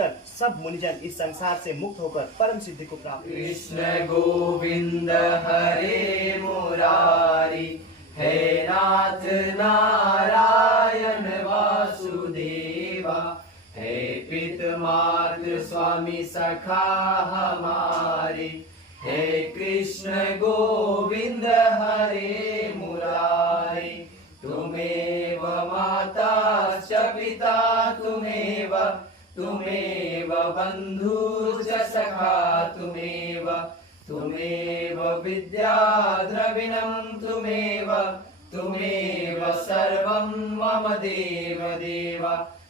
जानकर सब मुनिजन इस संसार से मुक्त होकर परम सिद्धि को प्राप्त। कृष्ण गोविंद हरे मुरारी, हे नाथ नारायण वासुदेवा, हे पिता मातृ स्वामी सखा हमारे, हे कृष्ण गोविंद हरे मुरारी। तुमेव माता च पिता तुमेव, तुमेव बन्धु च सखा तुमेव, तुमेव विद्या द्रविणं तुमेव, तुमेव सर्वं मम देव देव।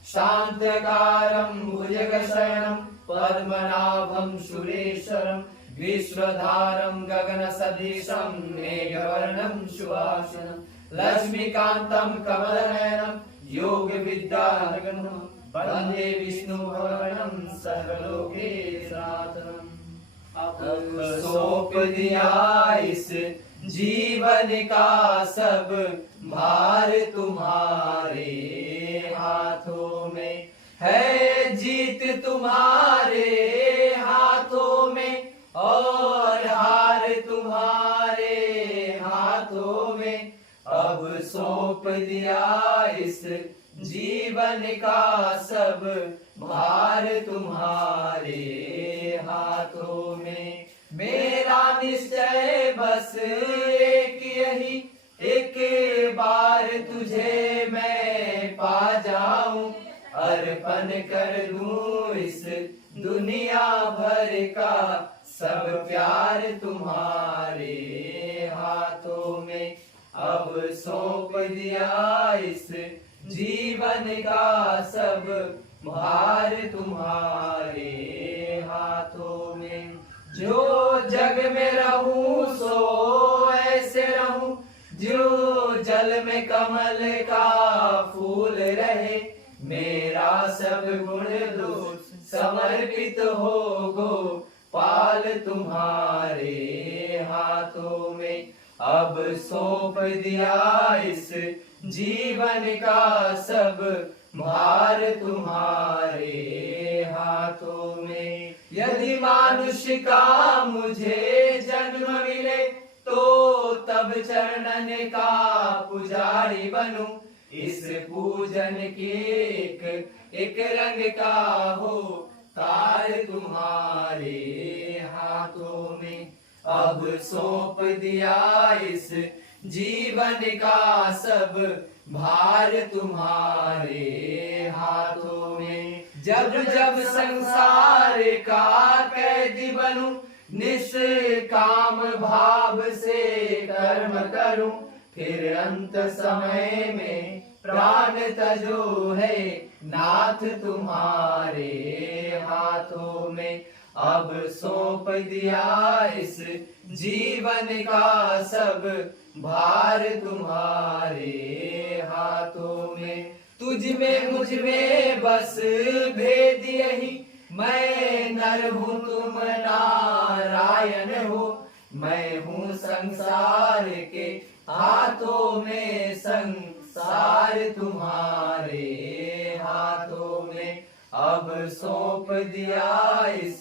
शान्तकारं भुजगशयनं पद्मनाभं सुरेश्वरं, विश्वधारं गगनसदृशं मेघवर्णं सुभाषितं, लक्ष्मीकान्तं कमलनयनं योगविद्यानिगणं, वन्दे विष्णुभवनं सर्वलोकेशनाथनं। अब सौंप दिया इस जीवन का सब भार तुम्हारे हाथों में, है जीत तुम्हारे हाथों में और हार तुम्हारे हाथों में। अब सौंप दिया इस जीवन का सब भार तुम्हारे हाथों में। मेरा निश्चय बस एक यही, एक बार तुझे मैं पा जाऊं, अर्पण कर दूं इस दुनिया भर का सब प्यार तुम्हारे हाथों में। अब सौंप दिया इस जीवन का सब भार तुम्हारे हाथों में। जो जग में रहूं सो ऐसे रहूं, जो जल में कमल का फूल रहे। मेरा सब गुण दोष समर्पित हो गोपाल तुम्हारे हाथों में। अब सौंप दिया इस जीवन का सब भार तुम्हारे हाथों में। यदि मानुष्य का मुझे जन्म मिले, तो तब चरणन का पुजारी बनूं। इस पूजन के एक रंग का हो तार तुम्हारे हाथों में। अब सौंप दिया इस जीवन का सब भार तुम्हारे हाथों में। जब जब संसार का कैदी बनूं, निष्काम भाव से कर्म करूं। फिर अंत समय में प्राण तजो है नाथ तुम्हारे हाथों में। अब सौंप दिया इस जीवन का सब भार तुम्हारे हाथों में। तुझ में मुझ में बस भेद यही, मैं नर हूँ तुम नारायण हो। मैं हूँ संसार के हाथों में, संसार तुम्हारे हाथों में। अब सौंप दिया इस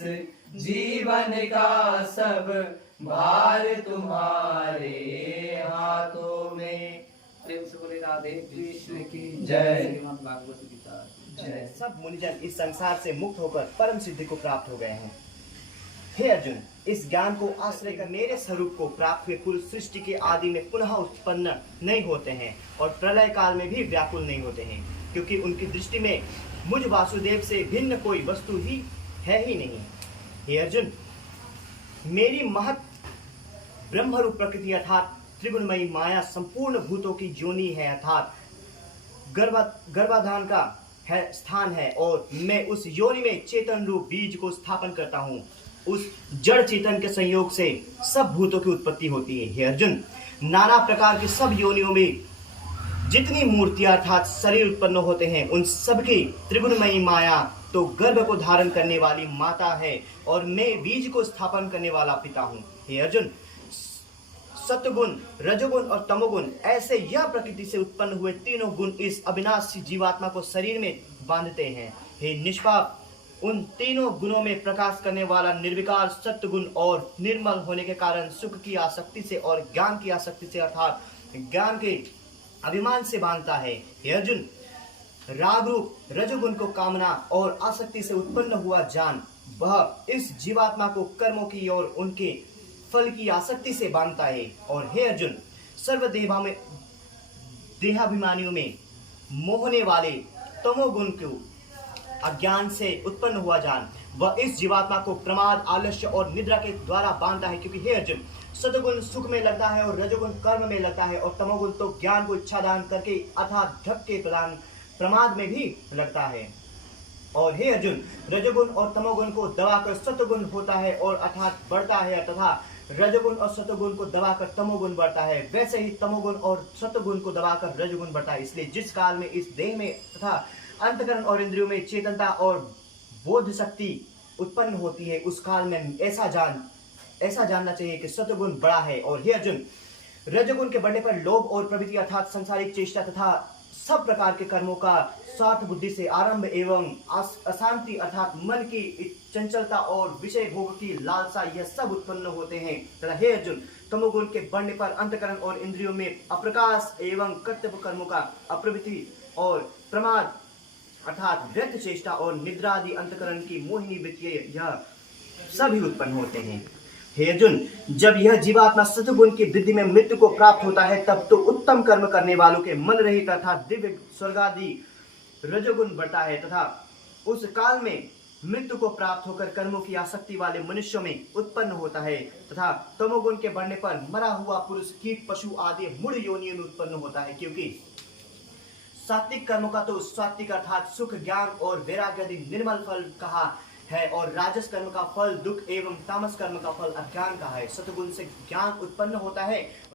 जीवन का सब भार तुम्हारे हाथों में। प्रेम से बोले राधे कृष्ण की जय। श्रीमद् भागवत गीता जय। सब मुनिजन इस संसार से मुक्त होकर परम सिद्धि को प्राप्त हो गए हैं। हे अर्जुन, इस ज्ञान को आश्रय कर मेरे स्वरूप को प्राप्त हुए पुरुष सृष्टि के आदि में पुनः उत्पन्न नहीं होते हैं और प्रलय काल में भी व्याकुल नहीं होते हैं, क्योंकि उनकी दृष्टि में मुझ वासुदेव से भिन्न कोई वस्तु ही है ही नहीं। हे अर्जुन, मेरी महत ब्रह्मरूप प्रकृति अर्थात त्रिगुणमयी माया संपूर्ण भूतों की जोनी है, अर्थात गर्भाधान का है स्थान है, और मैं उस योनि में चेतन रूप बीज को स्थापन करता हूँ। उस जड़ चेतन के संयोग से सब भूतों की उत्पत्ति होती है। हे अर्जुन, नाना प्रकार की सब योनियों में जितनी मूर्तियां अर्थात शरीर उत्पन्न होते हैं, उन सबकी त्रिगुणमयी माया तो गर्भ को धारण करने वाली माता है, और मैं बीज को स्थापन करने वाला पिता हूँ। हे अर्जुन, सत्वगुण, रजोगुण और तमोगुण ऐसे यह प्रकृति से उत्पन्न हुए तीनों गुण इस अविनाशी जीवात्मा को शरीर में बांधते हैं। हे निष्पाप उन तीनों गुणों में प्रकाश करने वाला निर्विकार सत्य गुण और निर्मल होने के कारण सुख की आसक्ति से और ज्ञान की आसक्ति से अर्थात ज्ञान के अभिमान से बांधता है। हे अर्जुन, राग रूप रजोगुण को कामना और आसक्ति से उत्पन्न हुआ जान, वह इस जीवात्मा को कर्मों की और उनके फल की आसक्ति से बांधता है। और हे अर्जुन, सर्वदेहा में देहाभिमानियों में मोहने वाले तमोगुण को अज्ञान से उत्पन्न हुआ जान, वह इस जीवात्मा को प्रमाद, आलस्य और निद्रा के द्वारा बांधता है। क्योंकि हे अर्जुन, सतगुण सुख में लगता है और रजोगुण कर्म में लगता है और तमोगुण तो ज्ञान को इच्छा दान करके अर्थात ढक के प्रदान प्रमाद में भी लगता है। और हे अर्जुन, रजोगुण और तमोगुण को दबाकर सतगुण होता है और अर्थात बढ़ता है तथा रजोगुण और सतगुण को दबाकर तमोगुण बढ़ता है। वैसे ही तमोगुण और सतगुण को दबाकर रजोगुण बढ़ता है। इसलिए जिस काल में इस देह में तथा अंतकरण और इंद्रियों में चेतनता और बोध शक्ति उत्पन्न होती है, उस काल में ऐसा जानना चाहिए कि सतगुण बड़ा है। और हे अर्जुन, रजोगुण के बढ़ने पर लोभ और प्रवृत्ति अर्थात संसारिक चेष्टा तथा सब प्रकार के कर्मों का स्वार्थ बुद्धि से आरंभ एवं अशांति अर्थात मन की चंचलता और विषय भोग की लालसा, यह सब उत्पन्न होते हैं। तथा हे अर्जुन, तमोगुण के बढ़ने पर अंतकरण और इंद्रियों में अप्रकाश एवं कर्तव्य कर्मों का अप्रवृत्ति और प्रमाद अर्थात व्यर्थ चेष्टा और निद्रा आदि अंतकरण की मोहिनी वृत्तियां, यह सभी उत्पन्न होते हैं। हे अर्जुन, जब यह जीवात्मा सतगुण की वृद्धि में मृत्यु को प्राप्त होता है, तब तो उत्तम कर्म करने वालों के मन रहित अर्थात दिव्य स्वर्ग आदि रजोगुण बढ़ता है तथा उस काल में मृत्यु को प्राप्त होकर कर्मों की आसक्ति वाले मनुष्यों में उत्पन्न होता है तथा तमोगुण के बढ़ने पर मरा हुआ पुरुष, कीट, पशु आदि मूढ़ योनियों में उत्पन्न होता है। क्योंकि सात्विक कर्मों का तो सात्विक अर्थात सुख, ज्ञान और वैराग्य आदि निर्मल फल कहा है और राजस कर्म का फल दुख एवं तामस कर्म का फल अज्ञान का है। सतगुण से ज्ञान उत्पन्न होता है